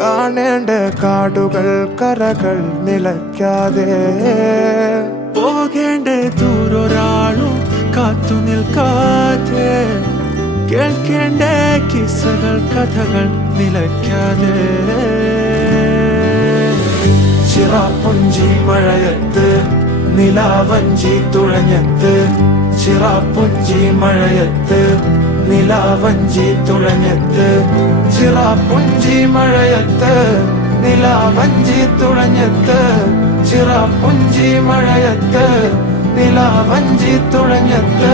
കാണേണ്ട കാടുകൾ കരകൾ നിലയ്ക്കാതെ പോകേണ്ട ദൂരൊരാളും കാത്തു നിൽക്കാതെ കേൾക്കേണ്ട കിസ്സകൾ കഥകൾ നിലയ്ക്കാതെ ചിറാപ്പുഞ്ചി മഴയത്ത് നിലാവഞ്ചി തുഴഞ്ഞത്ത് ചിറാപ്പുഞ്ചി മഴയത്ത് നിലാവഞ്ചി തുഴഞ്ഞത്ത് ചിറാപ്പുഞ്ചി മഴയത്ത് നിലാവഞ്ചി തുഴഞ്ഞത്ത് ചിറാപ്പുഞ്ചി മഴയത്ത് നിലാവഞ്ചി തുഴഞ്ഞത്ത്